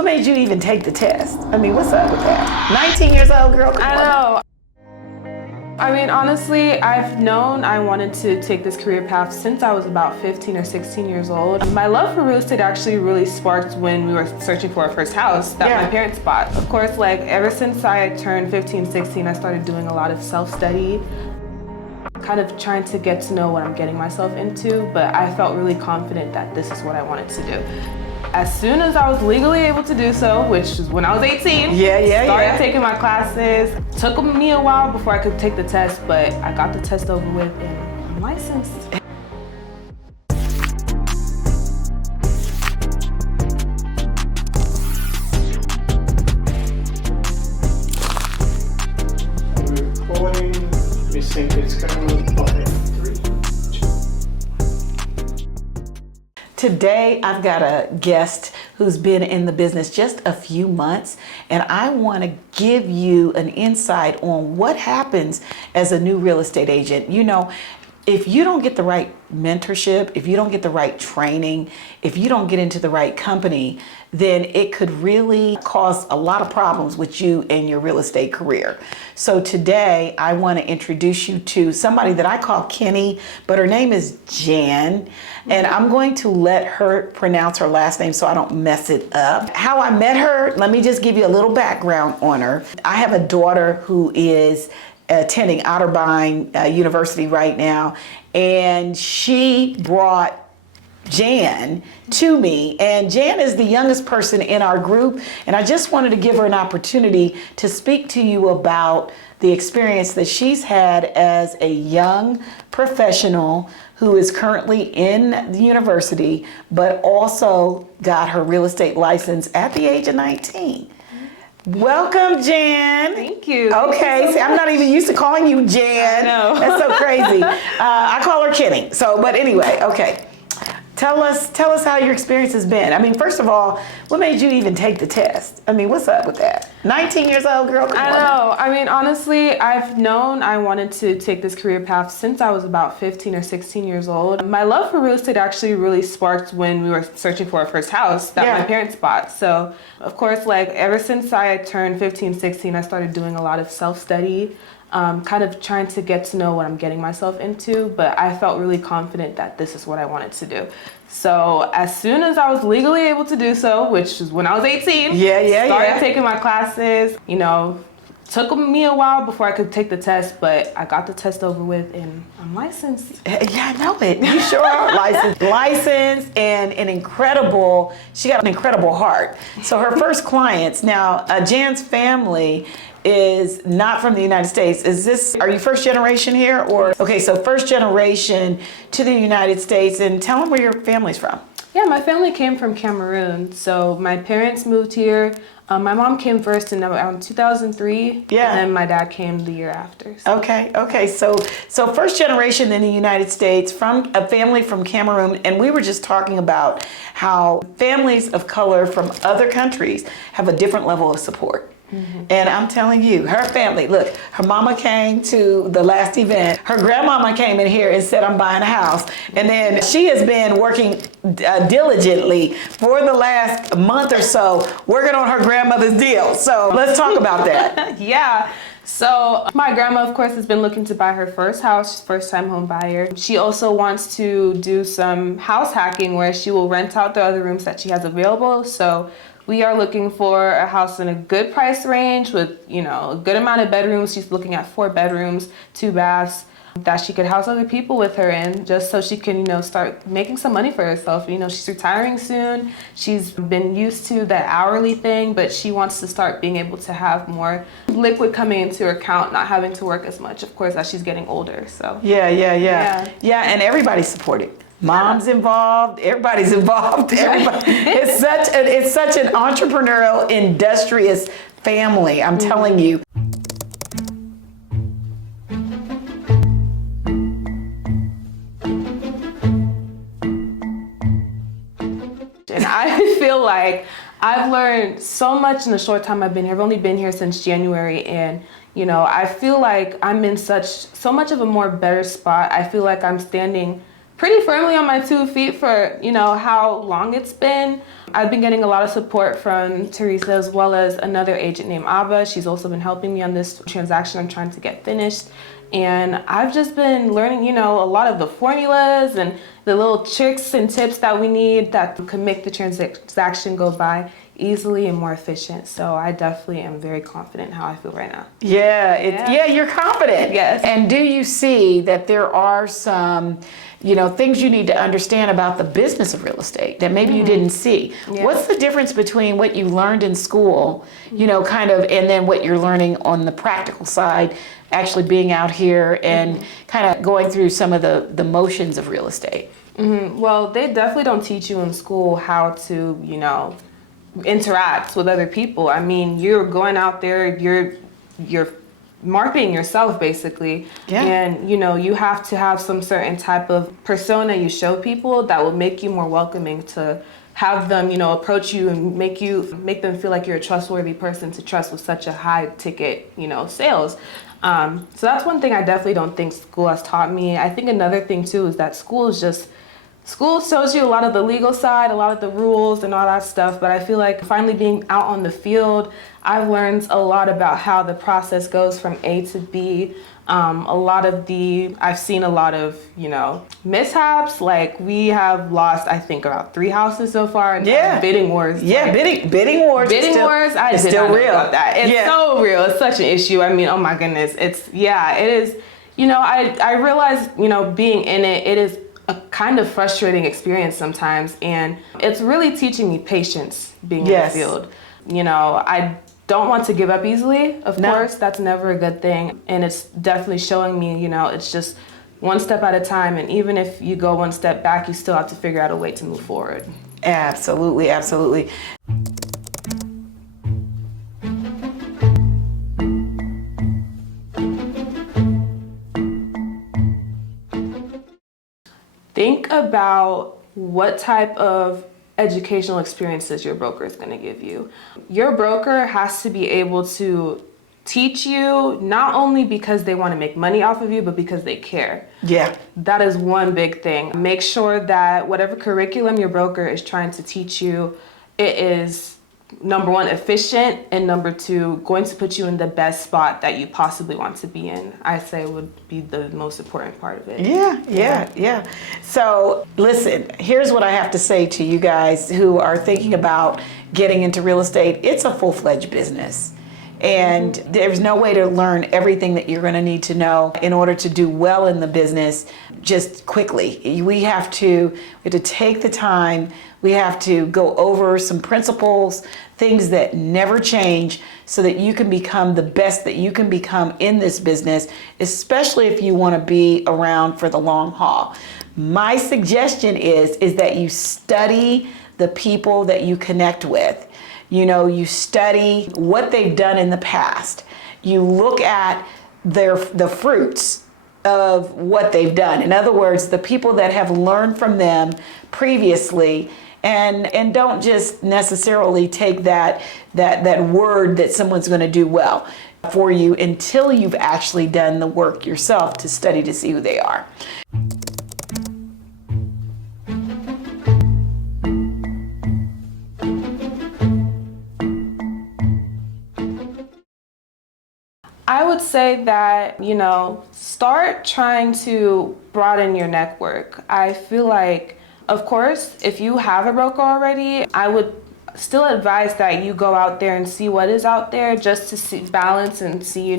What made you even take the test? I mean, what's up with that? 19 years old, girl, come on. I know. I mean, honestly, I've known I wanted to take this career path since I was about 15 or 16 years old. My love for real estate actually really sparked when we were searching for our first house that my parents bought. Of course, like ever since I turned 15, 16, I started doing a lot of self-study, kind of trying to get to know what I'm getting myself into, but I felt really confident that this is what I wanted to do. As soon as I was legally able to do so, which was when I was 18, started taking my classes. Took me a while before I could take the test, but I got the test over with and I'm licensed. Recording, we think it's coming up in 3, 2. Today, I've got a guest who's been in the business just a few months, and I want to give you an insight on what happens as a new real estate agent. You know, if you don't get the right mentorship, if you don't get the right training, if you don't get into the right company, then it could really cause a lot of problems with you and your real estate career. So today I want to introduce you to somebody that I call Kenny, but her name is Jan, and I'm going to let her pronounce her last name so I don't mess it up. How I met her, let me just give you a little background on her. I have a daughter who is attending Otterbein University right now, and she brought Jan to me, and Jan is the youngest person in our group, and I just wanted to give her an opportunity to speak to you about the experience that she's had as a young professional who is currently in the university, but also got her real estate license at the age of 19. Welcome, Jan. Thank you. Okay, see, I'm not even used to calling you Jan. I know. That's so crazy. I call her Kenny. So, but anyway, okay. Tell us how your experience has been. I mean, first of all, what made you even take the test? I mean, what's up with that? 19 years old, girl, come on. I know. I mean, honestly, I've known I wanted to take this career path since I was about 15 or 16 years old. My love for real estate actually really sparked when we were searching for our first house that my parents bought. So, of course, like ever since I turned 15, 16, I started doing a lot of self-study, kind of trying to get to know what I'm getting myself into, but I felt really confident that this is what I wanted to do. So as soon as I was legally able to do so, which was when I was 18, started taking my classes. You know, took me a while before I could take the test, but I got the test over with and I'm licensed. Yeah, I know it. You sure are licensed and she got an incredible heart. So her first clients, now Jan's family is not from the United States. Are you first generation here or? Okay, so first generation to the United States, and tell them where your family's from. Yeah, my family came from Cameroon. So my parents moved here. My mom came first in around 2003, and then my dad came the year after. So. Okay. So first generation in the United States from a family from Cameroon, and we were just talking about how families of color from other countries have a different level of support. Mm-hmm. And I'm telling you, her family, look, her mama came to the last event. Her grandmama came in here and said, I'm buying a house. And then she has been working diligently for the last month or so, working on her grandmother's deal. So let's talk about that. Yeah. So my grandma, of course, has been looking to buy her first house, first-time home buyer. She also wants to do some house hacking where she will rent out the other rooms that she has available. So we are looking for a house in a good price range with, you know, a good amount of bedrooms. She's looking at 4 bedrooms, 2 baths that she could house other people with her in, just so she can, you know, start making some money for herself. You know, she's retiring soon. She's been used to that hourly thing, but she wants to start being able to have more liquid coming into her account, not having to work as much, of course, as she's getting older. So Yeah, and everybody's supported. Mom's involved, everybody's involved. Everybody. It's such an entrepreneurial, industrious family, I'm telling you. And I feel like I've learned so much in the short time I've been here. I've only been here since January, and you know, I feel like I'm in so much of a more better spot. I feel like I'm standing pretty firmly on my 2 feet for, how long it's been. I've been getting a lot of support from Teresa as well as another agent named Abba. She's also been helping me on this transaction I'm trying to get finished. And I've just been learning, a lot of the formulas and the little tricks and tips that we need that can make the transaction go by easily and more efficient. So I definitely am very confident in how I feel right now. Yeah, you're confident. Yes. And do you see that there are some, things you need to understand about the business of real estate that maybe you didn't see? Yeah. What's the difference between what you learned in school, and then what you're learning on the practical side, actually being out here and kind of going through some of the motions of real estate? Well, they definitely don't teach you in school how to, interact with other people. I mean, you're going out there, you're marketing yourself basically. Yeah. And you have to have some certain type of persona you show people that will make you more welcoming to have them, approach you and make them feel like you're a trustworthy person to trust with such a high ticket, sales. So that's one thing I definitely don't think school has taught me. I think another thing too is that school shows you a lot of the legal side, a lot of the rules and all that stuff, but I feel like finally being out on the field, I've learned a lot about how the process goes from A to B. I've seen a lot of, mishaps. Like we have lost, I think, about 3 houses so far. And bidding wars. Yeah, like, bidding wars. Bidding wars. I did still not know real. about that. It's so real. It's such an issue. I mean, oh my goodness. It is. I realize, being in it is a kind of frustrating experience sometimes, and it's really teaching me patience being in the field. I don't want to give up easily, of course, that's never a good thing. And it's definitely showing me, it's just one step at a time. And even if you go one step back, you still have to figure out a way to move forward. Absolutely, absolutely. Think about what type of educational experiences your broker is going to give you. Your broker has to be able to teach you not only because they want to make money off of you, but because they care. Yeah. That is one big thing. Make sure that whatever curriculum your broker is trying to teach you, it is number one, efficient, and number two, going to put you in the best spot that you possibly want to be in. I say would be the most important part of it. Yeah. So listen, here's what I have to say to you guys who are thinking about getting into real estate. It's a full-fledged business. And there's no way to learn everything that you're going to need to know in order to do well in the business just quickly. We have to take the time. We have to go over some principles, things that never change, so that you can become the best that you can become in this business, especially if you want to be around for the long haul. My suggestion is that you study the people that you connect with. You study what they've done in the past. You look at the fruits of what they've done. In other words, the people that have learned from them previously, and don't just necessarily take that word that someone's going to do well for you until you've actually done the work yourself to study to see who they are. I would say that, start trying to broaden your network. I feel like, of course, if you have a broker already, I would still advise that you go out there and see what is out there just to see balance and see,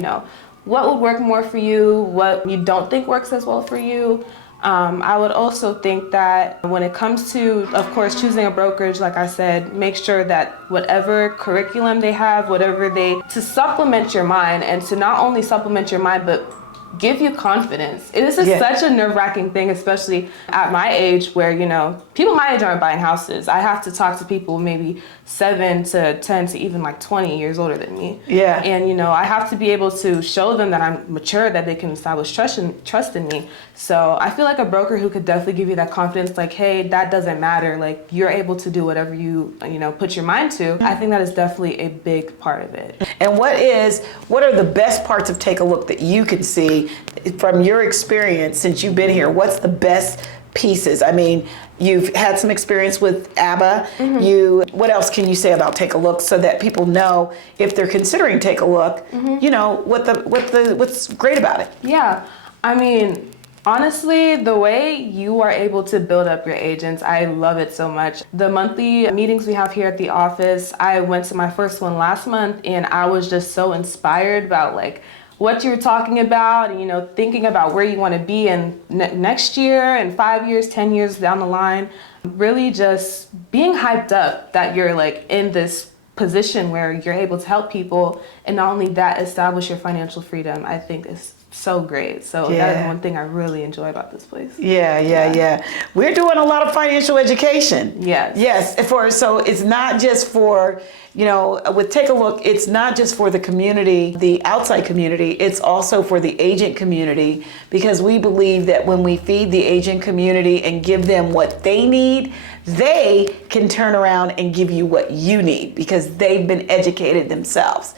what would work more for you, what you don't think works as well for you. I would also think that when it comes to, of course, choosing a brokerage, like I said, make sure that whatever curriculum they have, to supplement your mind, and to not only supplement your mind, but give you confidence. This is such a nerve-wracking thing, especially at my age where, people my age aren't buying houses. I have to talk to people maybe 7 to 10 to even like 20 years older than me. Yeah. And, I have to be able to show them that I'm mature, that they can establish trust in me. So I feel like a broker who could definitely give you that confidence, like, hey, that doesn't matter. Like, you're able to do whatever you put your mind to. I think that is definitely a big part of it. And what are the best parts of Take a Look that you can see from your experience since you've been here? What's the best pieces. I mean, you've had some experience with ABBA. What else can you say about Take a Look so that people know if they're considering Take a Look, you know, what's great about it? Yeah, I mean, honestly, the way you are able to build up your agents, I love it so much. The monthly meetings we have here at the office, I went to my first one last month and I was just so inspired about like what you were talking about, and, you know, thinking about where you want to be in next year and 5 years, 10 years down the line. Really just being hyped up that you're like in this position where you're able to help people, and not only that, establish your financial freedom, I think is so great. So that is one thing I really enjoy about this place. Yeah. We're doing a lot of financial education. Yes. So it's not just for, you know, with Take a Look, it's not just for the community, the outside community, it's also for the agent community, because we believe that when we feed the agent community and give them what they need, they can turn around and give you what you need because they've been educated themselves.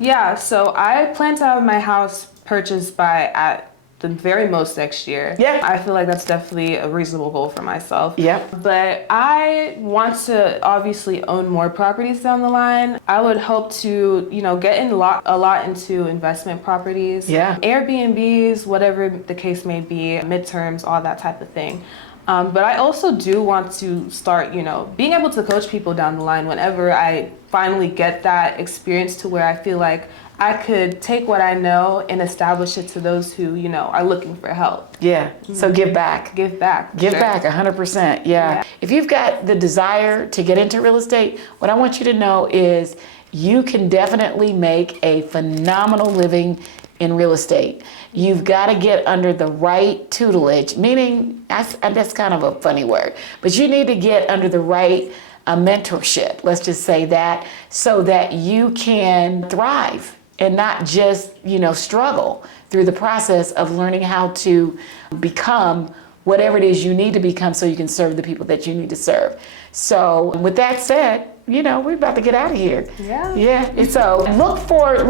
Yeah, so I plan to have my house purchased by at the very most next year. Yeah. I feel like that's definitely a reasonable goal for myself. Yeah. But I want to obviously own more properties down the line. I would hope to, you know, get in a lot into investment properties. Yeah. Airbnbs, whatever the case may be, midterms, all that type of thing. But I also do want to start, you know, being able to coach people down the line whenever I finally get that experience to where I feel like I could take what I know and establish it to those who, you know, are looking for help. Yeah. So give back. Give back. Give Sure. back 100%. Yeah. If you've got the desire to get into real estate, what I want you to know is you can definitely make a phenomenal living in real estate. You've got to get under the right tutelage, meaning that's kind of a funny word, but you need to get under the right mentorship, let's just say that, so that you can thrive and not just, you know, struggle through the process of learning how to become whatever it is you need to become so you can serve the people that you need to serve. So with that said, you know, we're about to get out of here. Yeah. So look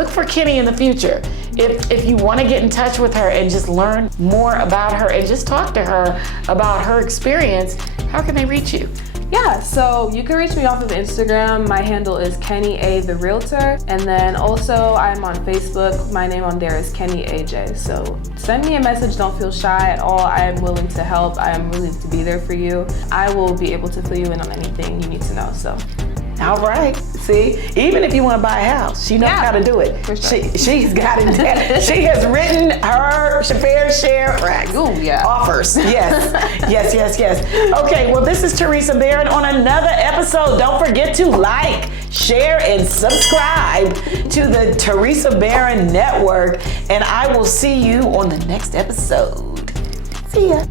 for Kenny in the future. If you want to get in touch with her and just learn more about her and just talk to her about her experience, how can they reach you? Yeah, so you can reach me off of Instagram. My handle is Kenny A the Realtor. And then also I'm on Facebook. My name on there is Kenny AJ. So send me a message. Don't feel shy at all. I am willing to help. I am willing to be there for you. I will be able to fill you in on anything you need to know. So. All right. See, even if you want to buy a house, she knows how to do it. For sure. She's got it down. She has written her fair share offers. Yes. Okay, well, this is Teresa Barron on another episode. Don't forget to like, share, and subscribe to the Teresa Barron Network. And I will see you on the next episode. See ya.